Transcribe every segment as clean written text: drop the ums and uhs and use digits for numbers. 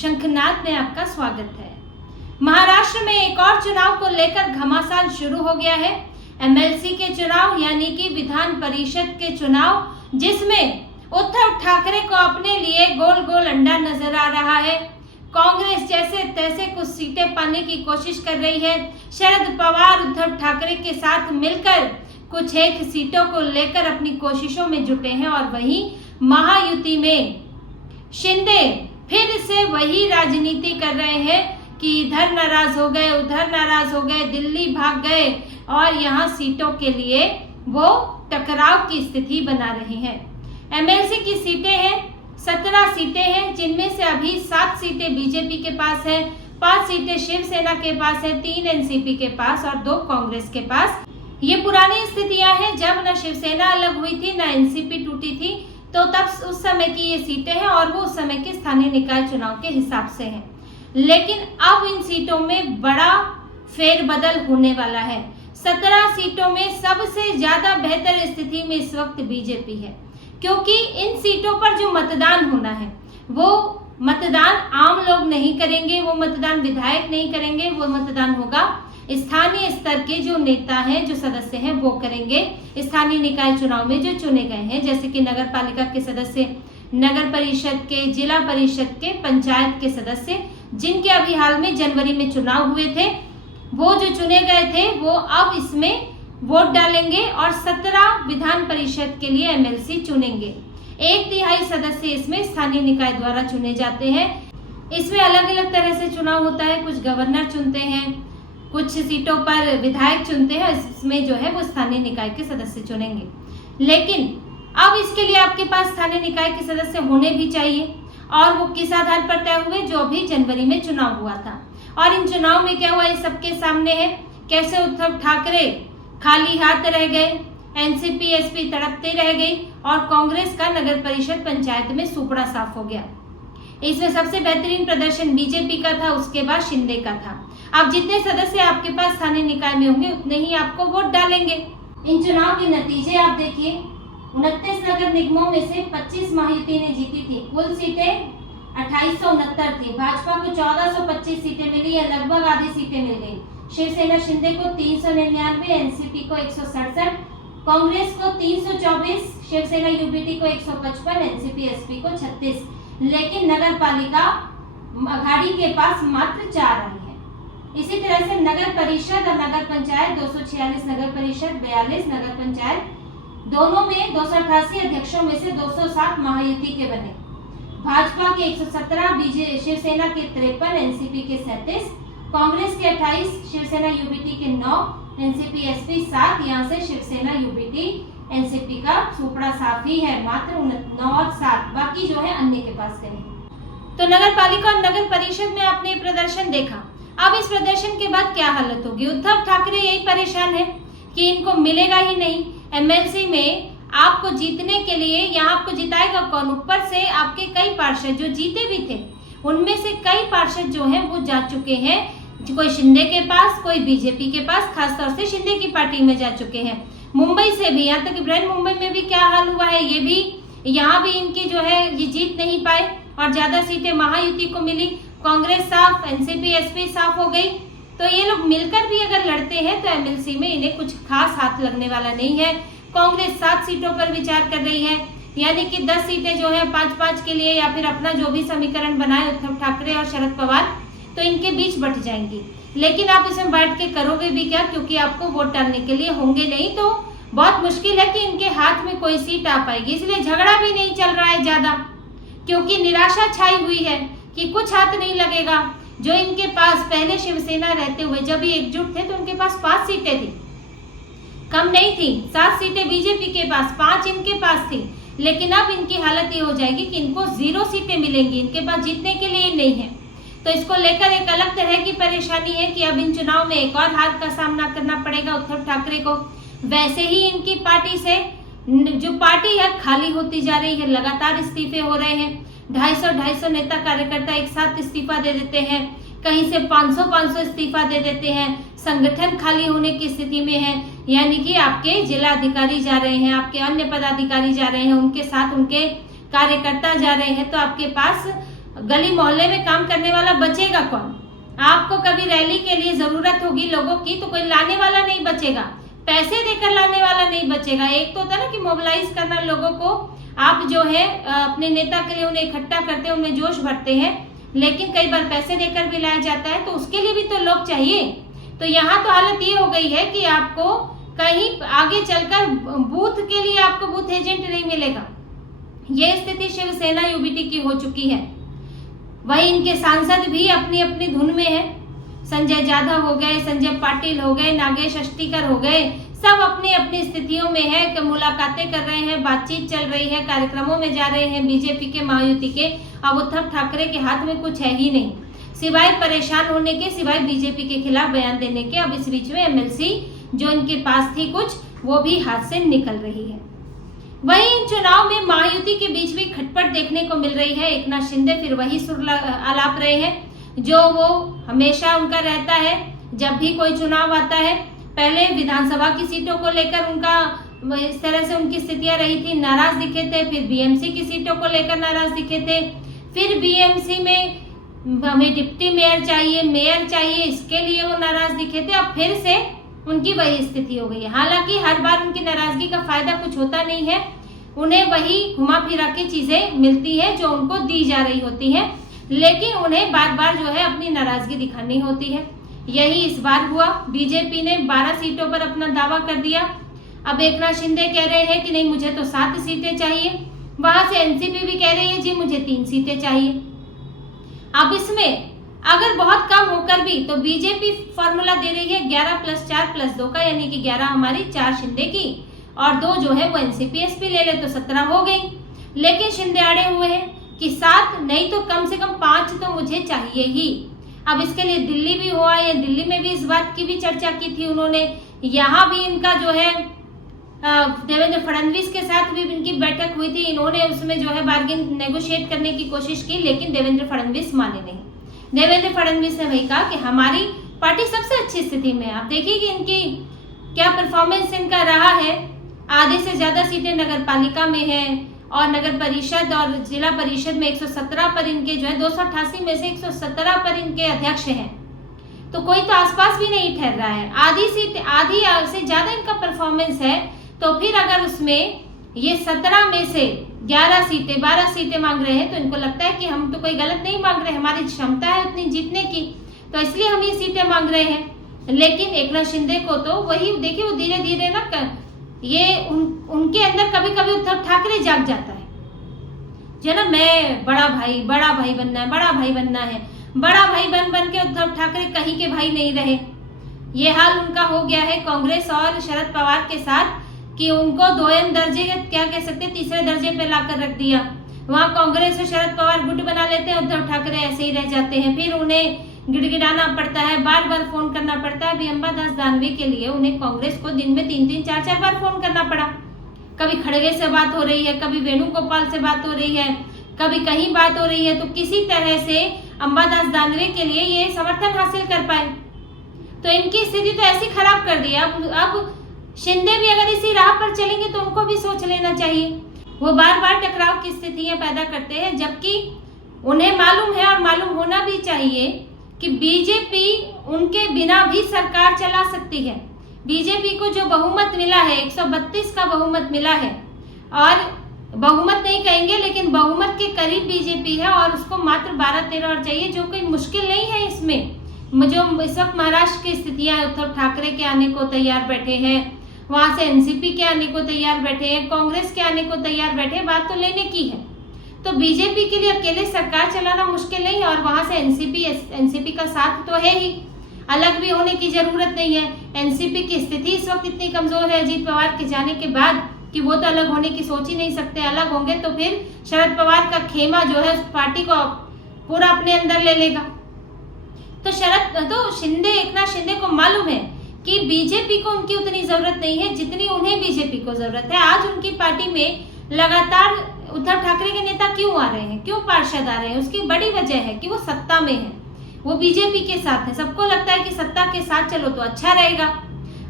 शंखनाद में आपका स्वागत है। महाराष्ट्र में एक और चुनाव को लेकर घमासान शुरू हो गया है। एमएलसी के चुनाव यानी कि विधान परिषद के चुनाव, जिसमें उद्धव ठाकरे को अपने लिए गोल गोल अंडा नजर आ रहा है। कांग्रेस जैसे तैसे कुछ सीटें पाने की कोशिश कर रही है। शरद पवार उद्धव ठाकरे के साथ मिलकर कुछ एक सीटों को लेकर अपनी कोशिशों में जुटे हैं और वहीं महायुति में शिंदे फिर से वही राजनीति कर रहे हैं कि इधर नाराज हो गए, उधर नाराज हो गए, दिल्ली भाग गए और यहाँ सीटों के लिए वो टकराव की स्थिति बना रहे हैं। एमएलसी की सीटें हैं 17 सीटें हैं, जिनमें से अभी 7 सीटें बीजेपी के पास है, 5 सीटें शिवसेना के पास है, 3 एनसीपी के पास और 2 कांग्रेस के पास। ये पुरानी स्थितियां हैं जब न शिवसेना अलग हुई थी न एनसीपी टूटी थी, तो तब उस समय की ये सीटें हैं और वो उस समय के स्थानीय निकाय चुनाव के हिसाब से हैं। लेकिन अब इन सीटों में बड़ा फेरबदल होने वाला है। 17 सीटों में सबसे ज्यादा बेहतर स्थिति में इस वक्त बीजेपी है, क्योंकि इन सीटों पर जो मतदान होना है वो मतदान आम लोग नहीं करेंगे, वो मतदान विधायक नहीं करेंगे, वो मतदान होगा स्थानीय स्तर के जो नेता हैं, जो सदस्य हैं, वो करेंगे। स्थानीय निकाय चुनाव में जो चुने गए हैं, जैसे कि नगर पालिका के सदस्य, नगर परिषद के, जिला परिषद के, पंचायत के सदस्य, जिनके अभी हाल में जनवरी में चुनाव हुए थे, वो जो चुने गए थे वो अब इसमें वोट डालेंगे और 17 विधान परिषद के लिए एमएलसी चुनेंगे। 1/3 सदस्य इसमें स्थानीय निकाय द्वारा चुने जाते हैं। इसमें अलग अलग तरह से चुनाव होता है, कुछ गवर्नर चुनते हैं, कुछ सीटों पर विधायक चुनते हैं, इसमें जो है वो स्थानीय निकाय के सदस्य चुनेंगे। लेकिन अब इसके लिए आपके पास स्थानीय निकाय के सदस्य होने भी चाहिए, और वो किस आधार पर तय हुए, जो अभी जनवरी में चुनाव हुआ था। और इन चुनाव में क्या हुआ ये सबके सामने है, कैसे उद्धव ठाकरे खाली हाथ रह गए, एनसीपी एसपी तड़पते रह गई और कांग्रेस का नगर परिषद पंचायत में सुपड़ा साफ हो गया। इसमें सबसे बेहतरीन प्रदर्शन बीजेपी का था, उसके बाद शिंदे का था। अब जितने सदस्य आपके पास स्थानीय निकाय में होंगे उतने ही आपको वोट डालेंगे। इन चुनाव के नतीजे आप देखिए, 29 नगर निगमों में से 25 महायुति ने जीती थी। कुल सीटें 2869 थी। भाजपा को 1425 सीटें मिली या लगभग आधी सीटें मिल गई। शिवसेना शिंदे को 399, एनसीपी को 167, कांग्रेस को 324, शिवसेना यूबीटी को 155, एनसीपी एसपी को 36। लेकिन नगर पालिका अघाड़ी के पास मात्र 4 आई है। इसी तरह से नगर परिषद और नगर पंचायत 246 नगर परिषद, 42 नगर पंचायत, दोनों में 288 अध्यक्षों में से 207 महायुति के बने। भाजपा के 117, शिवसेना के 53, एनसीपी के 37, कांग्रेस के 28, शिवसेना यूबीटी के 9, एनसीपी एसपी 7। यहाँ से शिवसेना यूबीटी एनसीपी का सुपड़ा साफ ही है, मात्र 9 और 7, बाकी जो है अन्य के पास गए। तो नगर पालिका और नगर परिषद में आपने प्रदर्शन देखा। अब इस प्रदर्शन के बाद क्या हालत होगी? उद्धव ठाकरे यही परेशान है कि इनको मिलेगा ही नहीं। एमएलसी में आपको जीतने के लिए यहाँ आपको जिताएगा कौन? ऊपर से आपके कई पार्षद जो जीते भी थे, उनमें से कई पार्षद जो हैं वो जा चुके हैं, कोई शिंदे के पास, कोई बीजेपी के पास, खासतौर से शिंदे की पार्टी में जा चुके हैं। मुंबई से भी, यहाँ तक ब्रहण मुंबई में भी क्या हाल हुआ है, ये भी यहाँ भी इनकी जो है ये जीत नहीं पाए और ज्यादा सीटें महायुति को मिली। कांग्रेस साफ, एनसीपी एसपी साफ हो गई। तो ये लोग मिलकर भी अगर लड़ते हैं तो एमएलसी में इन्हें कुछ खास हाथ लगने वाला नहीं है। कांग्रेस 7 सीटों पर विचार कर रही है, यानी कि 10 सीटें जो है 5-5 के लिए, या फिर अपना जो भी समीकरण बनाए उद्धव ठाकरे और शरद पवार, तो इनके बीच बट जाएंगी। लेकिन आप इसमें बैठ के करोगे भी क्या, क्योंकि आपको वोट डालने के लिए होंगे नहीं, तो बहुत मुश्किल है कि इनके हाथ में कोई सीट आ पाएगी। इसलिए झगड़ा भी नहीं चल रहा है ज्यादा, क्योंकि निराशा छाई हुई है कि कुछ हाथ नहीं लगेगा। जो इनके पास पहले शिवसेना रहते हुए जब ये एकजुट थे तो उनके पास 5 सीटें थी, कम नहीं थी। 7 सीटें बीजेपी के पास, 5 इनके पास थी। लेकिन अब इनकी हालत ये हो जाएगी कि इनको 0 सीटें मिलेंगी, इनके पास जीतने के लिए नहीं है। तो इसको लेकर एक अलग तरह की परेशानी है कि अब इन चुनाव में एक और हार का सामना करना पड़ेगा उद्धव ठाकरे को। वैसे ही इनकी पार्टी से जो पार्टी है खाली होती जा रही है, लगातार इस्तीफे हो रहे हैं। 250 नेता कार्यकर्ता एक साथ इस्तीफा दे देते हैं, कहीं से 500 इस्तीफा दे देते हैं। संगठन खाली होने की स्थिति में है, यानी कि आपके जिला अधिकारी जा रहे हैं, आपके अन्य पदाधिकारी जा रहे हैं, उनके साथ उनके कार्यकर्ता जा रहे हैं, तो आपके पास गली मोहल्ले में काम करने वाला बचेगा कौन? आपको कभी रैली के लिए जरूरत होगी लोगों की तो कोई लाने वाला नहीं बचेगा, पैसे देकर लाने वाला नहीं बचेगा। एक तो होता है ना कि मोबिलाइज करना लोगों को, आप जो है अपने नेता के लिए उन्हें इकट्ठा करते हैं, उनमें जोश भरते हैं, लेकिन कई बार पैसे देकर भी लाया जाता है, तो उसके लिए भी तो लोग चाहिए। तो यहाँ तो हालत ये हो गई है कि आपको कहीं आगे चलकर बूथ के लिए आपको बूथ एजेंट नहीं मिलेगा। ये स्थिति शिवसेना यूबीटी की हो चुकी है। वहीं इनके सांसद भी अपनी अपनी धुन में है। संजय जाधव हो गए, संजय पाटिल हो गए, नागेश अष्टीकर हो गए, सब अपनी अपनी स्थितियों में है कि मुलाकातें कर रहे हैं, बातचीत चल रही है, कार्यक्रमों में जा रहे हैं बीजेपी के, महायुति के। अब उद्धव ठाकरे के हाथ में कुछ है ही नहीं सिवाय परेशान होने के, सिवाय बीजेपी के खिलाफ बयान देने के। अब इस बीच में एमएलसी जो इनके पास थी कुछ, वो भी हाथ से निकल रही है। वहीं इन चुनाव में महायुति के बीच भी खटपट देखने को मिल रही है। एकनाथ शिंदे फिर वही सुर आलाप रहे हैं जो वो हमेशा उनका रहता है जब भी कोई चुनाव आता है। पहले विधानसभा की सीटों को लेकर उनका इस तरह से उनकी स्थितियां रही थी, नाराज दिखे थे। फिर बीएमसी की सीटों को लेकर नाराज दिखे थे। फिर बीएमसी में हमें डिप्टी मेयर चाहिए, मेयर चाहिए, इसके लिए वो नाराज दिखे थे। अब फिर से उनकी वही स्थिति हो गई है। हालांकि हर बार उनकी नाराजगी का फायदा कुछ होता नहीं है, उन्हें वही घुमा फिरा के चीजें मिलती है जो उनको दी जा रही होती है, लेकिन उन्हें बार बार जो है अपनी नाराजगी दिखानी होती है। यही इस बार हुआ। बीजेपी ने 12 सीटों पर अपना दावा कर दिया। अब एकनाथ शिंदे कह रहे हैं कि नहीं मुझे तो 7 सीटें चाहिए। वहां से एनसीपी भी कह रही है जी मुझे 3 सीटें चाहिए। अब इसमें अगर बहुत कम होकर भी तो बीजेपी फॉर्मूला दे रही है 11 + 4 + 2 का, यानी कि 11 हमारी, 4 शिंदे की और 2 जो है वो एनसीपी एसपी ले ले तो 17 हो गई। लेकिन शिंदे अड़े हुए हैं कि 7 नहीं तो कम से कम 5 तो मुझे चाहिए ही। अब इसके लिए दिल्ली भी हुआ है, दिल्ली में भी इस बात की भी चर्चा की थी उन्होंने। यहाँ भी इनका जो है देवेंद्र फडणवीस के साथ भी इनकी बैठक हुई थी। इन्होंने उसमें जो है बार्गेन नेगोशिएट करने की कोशिश की, लेकिन देवेंद्र फडणवीस माने नहीं। देवेंद्र फडणवीस ने वही कहा कि हमारी पार्टी सबसे अच्छी स्थिति में है। आप देखिए कि इनकी क्या परफॉर्मेंस इनका रहा है। आधे से ज्यादा सीटें नगर पालिका में है और नगर परिषद और जिला परिषद में 117 पर इनके जो है 288 में से 117 पर इनके अध्यक्ष हैं। तो कोई तो आसपास भी नहीं ठहर रहा है। आधी से ज्यादा इनका परफॉर्मेंस है। तो फिर अगर उसमें ये 17 में से 11 सीटें 12 सीटें मांग रहे हैं तो इनको लगता है कि हम तो कोई गलत नहीं मांग रहे, हमारी क्षमता है उतनी जीतने की, तो इसलिए हम ये सीटें मांग रहे हैं। लेकिन एकनाथ शिंदे को तो वही देखिए, वो धीरे धीरे ना ये उनके अंदर कभी कभी उद्धव ठाकरे जाग जाता है जो ना, मैं बड़ा भाई बनना है, बड़ा भाई बनना है। बड़ा भाई बन के उद्धव ठाकरे कहीं के भाई नहीं रहे। ये हाल उनका हो गया है कांग्रेस और शरद पवार के साथ कि उनको 2m दर्जे, क्या कह सकते हैं, तीसरे दर्जे पे लाकर रख दिया। वहाँ कांग्रेस और शरद पवार गुट बना लेते हैं, उद्धव ठाकरे ऐसे ही रह जाते हैं। फिर उन्हें गिड़गिड़ाना पड़ता है, बार बार फोन करना पड़ता है। अभी अंबादास दानवे के लिए उन्हें कांग्रेस को दिन में 3-3, 4-4 बार फोन करना पड़ा। कभी खड़गे से बात हो रही है, कभी वेणुगोपाल से बात हो रही है, कभी कहीं बात हो रही है। तो किसी तरह से अंबादास दानवे के लिए ये समर्थन हासिल कर पाए। तो इनकी स्थिति तो ऐसी खराब कर दी। अब शिंदे भी अगर इसी राह पर चलेंगे तो उनको भी सोच लेना चाहिए। वो बार बार टकराव की स्थितियां पैदा करते हैं, जबकि उन्हें मालूम है और मालूम होना भी चाहिए कि बीजेपी उनके बिना भी सरकार चला सकती है। बीजेपी को जो बहुमत मिला है, 132 का बहुमत मिला है, और बहुमत नहीं कहेंगे लेकिन बहुमत के करीब बीजेपी है, और उसको मात्र 12-13 और चाहिए, जो कोई मुश्किल नहीं है इसमें। जो इस वक्त महाराष्ट्र की स्थितियां, उद्धव ठाकरे के आने को तैयार बैठे हैं, वहां से एनसीपी के आने को तैयार बैठे हैं, कांग्रेस के आने को तैयार बैठे हैं, बात तो लेने की है। तो बीजेपी के लिए अकेले सरकार चलाना मुश्किल नहीं है, और वहां से एनसीपी का साथ तो है ही, अलग भी होने की जरूरत नहीं है। एनसीपी की स्थिति इस वक्त इतनी कमजोर है अजीत पवार के जाने के बाद कि वो तो अलग होने की सोच ही नहीं सकते। अलग होंगे तो फिर शरद पवार का खेमा जो है उस पार्टी को पूरा अपने अंदर ले लेगा। तो एकनाथ शिंदे को मालूम है कि बीजेपी को उनकी उतनी जरूरत नहीं है जितनी उन्हें बीजेपी को जरूरत है। आज उनकी पार्टी में लगातार उद्धव ठाकरे के नेता क्यों आ रहे हैं, क्यों पार्षद आ रहे हैं, उसकी बड़ी वजह है कि वो सत्ता में है, वो बीजेपी के साथ है। सबको लगता है कि सत्ता के साथ चलो तो अच्छा रहेगा,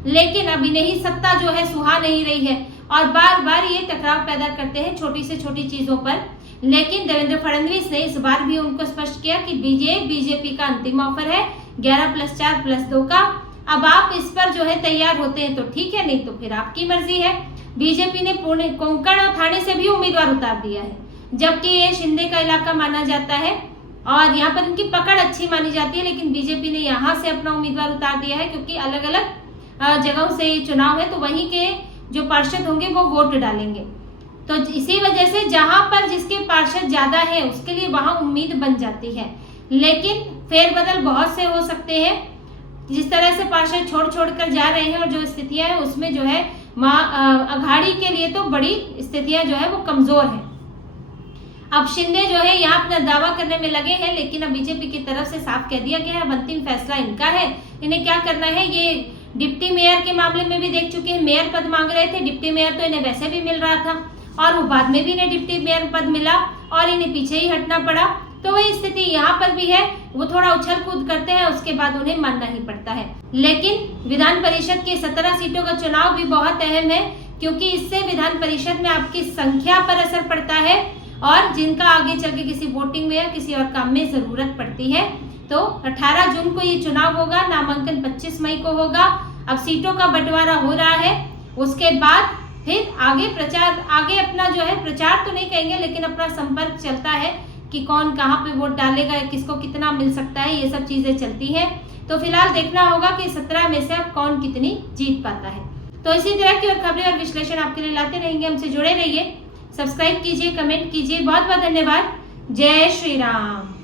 लेकिन अभी नहीं, सत्ता जो है सुहा नहीं रही है, और बार बार ये टकराव पैदा करते हैं छोटी से छोटी चीजों पर। लेकिन देवेंद्र फडणवीस ने इस बार भी उनको स्पष्ट किया कि बीजेपी का अंतिम ऑफर है 11+4+2 का। अब आप इस पर जो है तैयार होते हैं तो ठीक है, नहीं तो फिर आपकी मर्जी है। बीजेपी ने पुणे, कोंकण और ठाणे से भी उम्मीदवार उतार दिया है, जबकि ये शिंदे का इलाका माना जाता है और यहाँ पर इनकी पकड़ अच्छी मानी जाती है, लेकिन बीजेपी ने यहाँ से अपना उम्मीदवार उतार दिया है क्योंकि अलग अलग जगहों से ये चुनाव है, तो वहीं के जो पार्षद होंगे वो वोट डालेंगे। तो इसी वजह से जहां पर जिसके पार्षद ज्यादा है उसके लिए वहां उम्मीद बन जाती है, लेकिन फेरबदल बहुत से हो सकते हैं। जिस तरह से पार्षद छोड़ कर जा रहे हैं और जो स्थितियां हैं उसमें जो है अघाड़ी के लिए तो बड़ी स्थितियां जो है वो कमजोर है। अब शिंदे जो है यहाँ अपना दावा करने में लगे हैं, लेकिन अब बीजेपी की तरफ से साफ कह दिया गया है अब अंतिम फैसला इनका है, इन्हें क्या करना है। ये डिप्टी मेयर के मामले में भी देख चुके हैं, मेयर पद मांग रहे थे, डिप्टी मेयर तो इन्हें वैसे भी मिल रहा था और वो बाद में भी इन्हें डिप्टी मेयर पद मिला और इन्हें पीछे ही हटना पड़ा। तो वही स्थिति यहाँ पर भी है, वो थोड़ा उछल कूद करते हैं, उसके बाद उन्हें मानना ही पड़ता है। लेकिन विधान परिषद की 17 सीटों का चुनाव भी बहुत अहम है, क्योंकि इससे विधान परिषद में आपकी संख्या पर असर पड़ता है और जिनका आगे चल के किसी वोटिंग में या किसी और काम में जरूरत पड़ती है। तो 18 जून को ये चुनाव होगा, नामांकन 25 मई को होगा। अब सीटों का बंटवारा हो रहा है, उसके बाद फिर आगे अपना जो है प्रचार तो नहीं कहेंगे, लेकिन अपना संपर्क चलता है कि कौन कहाँ पे वोट डालेगा, किसको कितना मिल सकता है, ये सब चीजें चलती हैं। तो फिलहाल देखना होगा कि 17 में से अब कौन कितनी जीत पाता है। तो इसी तरह की और खबरें और विश्लेषण आपके लिए लाते रहेंगे, हमसे जुड़े रहिए, सब्सक्राइब कीजिए, कमेंट कीजिए। बहुत बहुत धन्यवाद। जय श्री राम।